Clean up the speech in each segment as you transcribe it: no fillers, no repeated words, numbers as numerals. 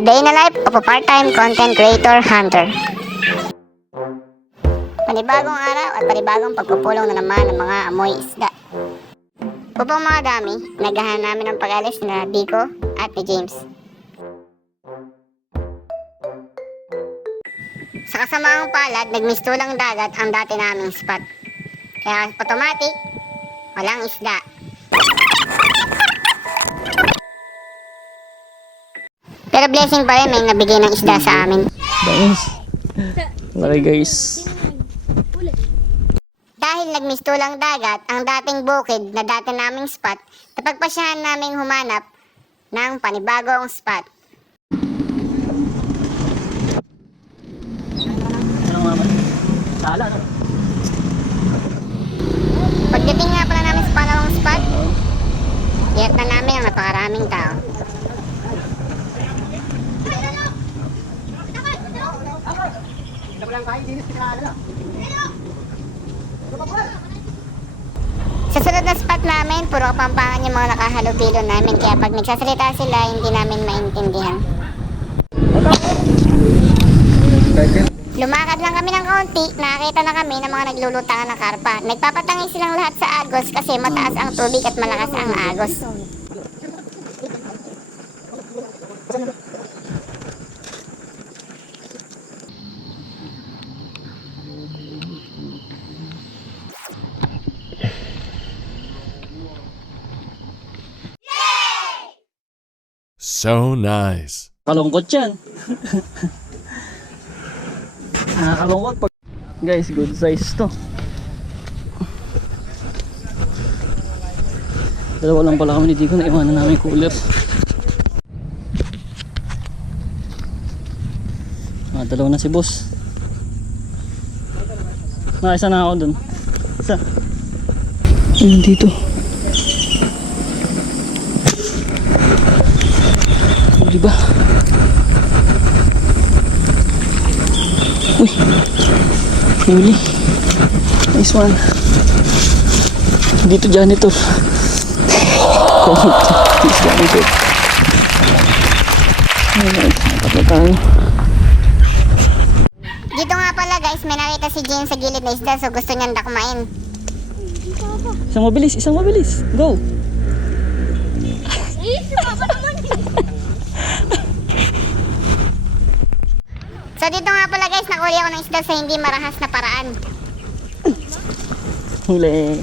A day in the life of a part-time content creator hunter. Panibagong araw at panibagong pagpupulong na naman ng mga amoy isda. Upang mga dami, nagahan namin ang pag-alis na Dico at ni James. Sa kasamaang palad, nagmistulang dagat ang dati naming spot. Kaya automatic, walang isda. Pero blessing pa rin may nabigay ng isda sa amin. Guys. Okay guys. Dahil nagmistulang dagat ang dating bukid na dati naming spot, napagpasyahan naming humanap ng panibagong spot. Pagdating nga pala namin sa pangalawang spot, iyak na namin ang napakaraming tao. Sa sunod na spot namin, puro kapampangan yung mga nakahalubilo namin, kaya pag nagsasalita sila, hindi namin maintindihan. Lumakad lang kami ng kaunti, nakakita na kami ng mga naglulutangan ng karpa. Nagpapatangi silang lahat sa agos kasi mataas ang tubig at malakas ang agos. So nice. Kalungkot yan. Nakakalungkot pag... Guys, good size to. Dalawa lang pala kami ni Dico na iwanan namin cooler. Dalawa na si boss. Isa na ako dun. Isa. Ayun dito. Diba? Uy, huli. Nice one. Dito janitor. Please janitor. Tapos tayo. Dito nga pala guys, may nakita si James sa gilid na isda, so gusto niyang dakmain. Isang mabilis, isang mabilis. Go! So dito nga pala guys, nakuli ako ng isda sa hindi marahas na paraan. Huli.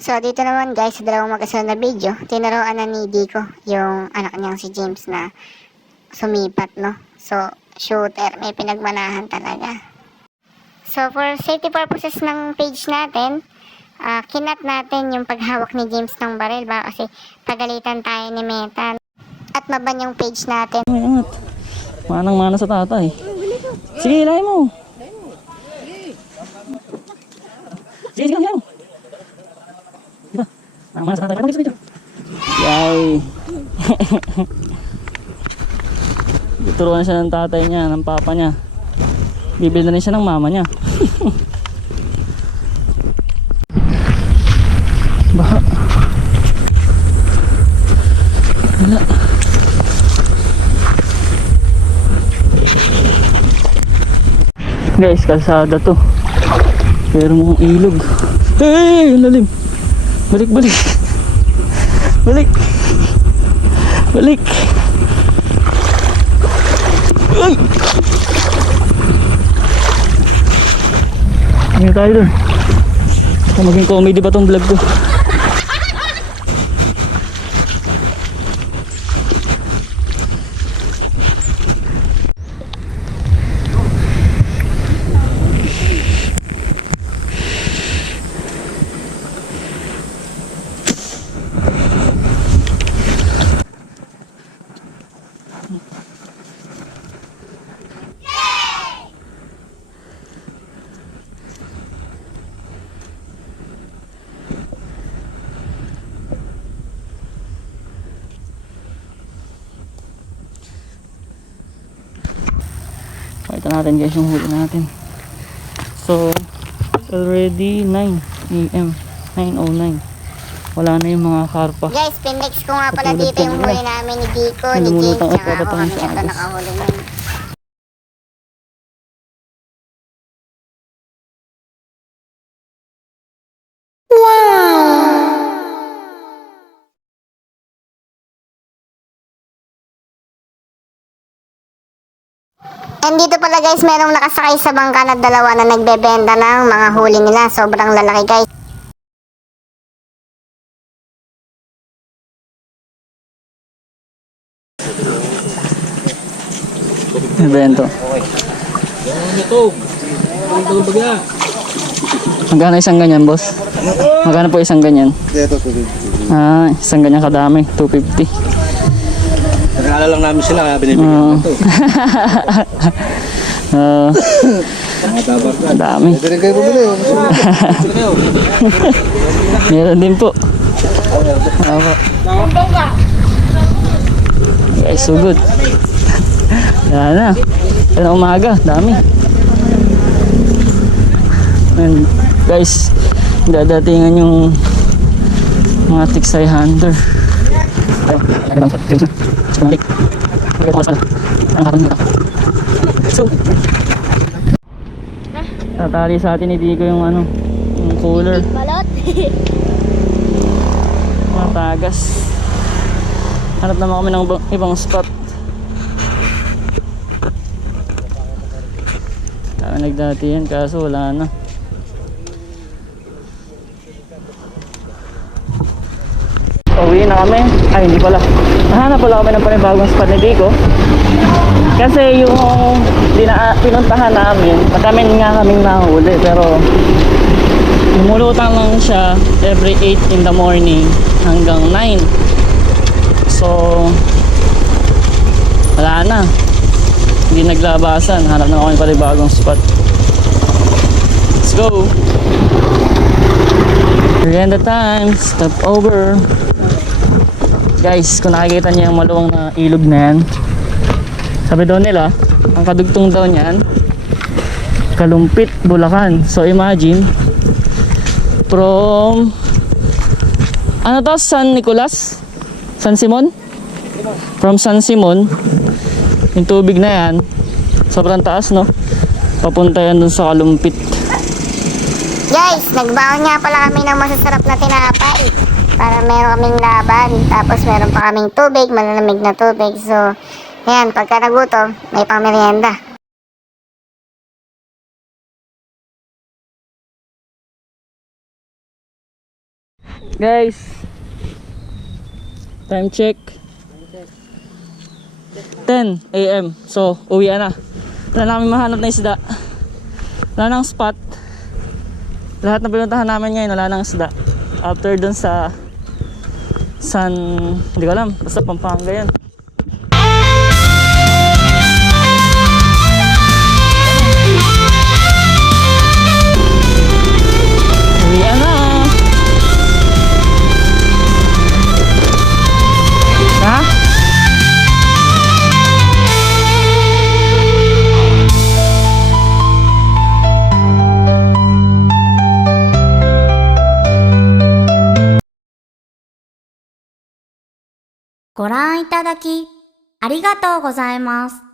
So dito naman guys, sa dalawang magkasunod na video, tinuruan na ni Dico yung anak niyang si James na sumipat, no? So shooter, may pinagmanahan talaga. So for safety purposes ng page natin, kinat natin yung paghawak ni James ng baril ba kasi pagalitan tayo ni Meta at maban yung page natin. Ay, angat. Manang-mana sa tatay. Sige, ilay mo. Sige, sige, ilay mo. Diba? Manang-mana sa tatay. Sige, yay. Turuan siya ng tatay niya, ng papa niya. Bibili na rin siya ng mama niya. Baha. Wala. Guys, kalsada to. Pero mukhang ilog. Hey, ang lalim. Balik, balik. Balik. Balik. Ay! Ano tayo dun? Maging comedy ba tong vlog ko? Pakita natin guys yung huli natin. So already 9 AM 9:09. Wala na yung mga karpa. Guys, pinlex ko nga pala Katulad dito yung kanina. huli namin ni Dico, ni James, Lumulutang ako tsaka ako papunta kami sa ito agos. nakahuli nun. And dito pala guys, merong nakasakay sa bangka na dalawa na nagbebenta ng mga huli nila. Sobrang lalaki guys. Bento. Magkano isang ganyan, boss? Magkano po isang ganyan? Dito, Isang ganyan kadami. 250. nag-aalala lang namin sila kaya binibigyan Oo. ko ito. Tabak na. Dami. Pwede rin kayo bumili. Meron din po. Opo. Guys, so good. Yan na. Yan ang umaga. Dami. And guys, dadatingan yung mga tiksay hunter. So, tatali sa atin ni Dico yung ano, yung cooler. Balot. Mga tagas. Hanap naman kami ng ibang spot. Nagdati yan kaso wala na. Uwi na kami. Ay, hindi pala. Nahanap pala kami ng panibagong spot ni Dico. Kasi yung pinuntahan namin, matamin nga kaming nahuli. Pero lumulutang lang siya every 8 in the morning hanggang 9. So wala na, hindi naglabasan. Hanap na ako ng panibagong spot. Let's go. Merienda time. Stop over. Guys, kung nakikita niyo yung maluwang na ilog na yan, sabi daw nila, ang kadugtong daw niyan Kalumpit, Bulacan. So imagine from ano to, San Nicolas? San Simon? From San Simon, yung tubig na yan sobrang taas, no? Papunta yan dun sa Kalumpit. Guys, nagbaon nga pala kami ng masasarap na tinapay. Para meron kaming laban. Tapos meron pa kaming tubig, malalamig na tubig. So, ayan, pagka nagutom, may pang merienda. Guys, time check 10 AM. So, uwi na. Wala namin mahanap na isda. Wala nang spot. Lahat na pinuntahan namin ngayon, wala nang isda. After dun sa hindi ko alam, basta Pampanga yan. Uwi na. Ha?ご覧いただき、ありがとうございます。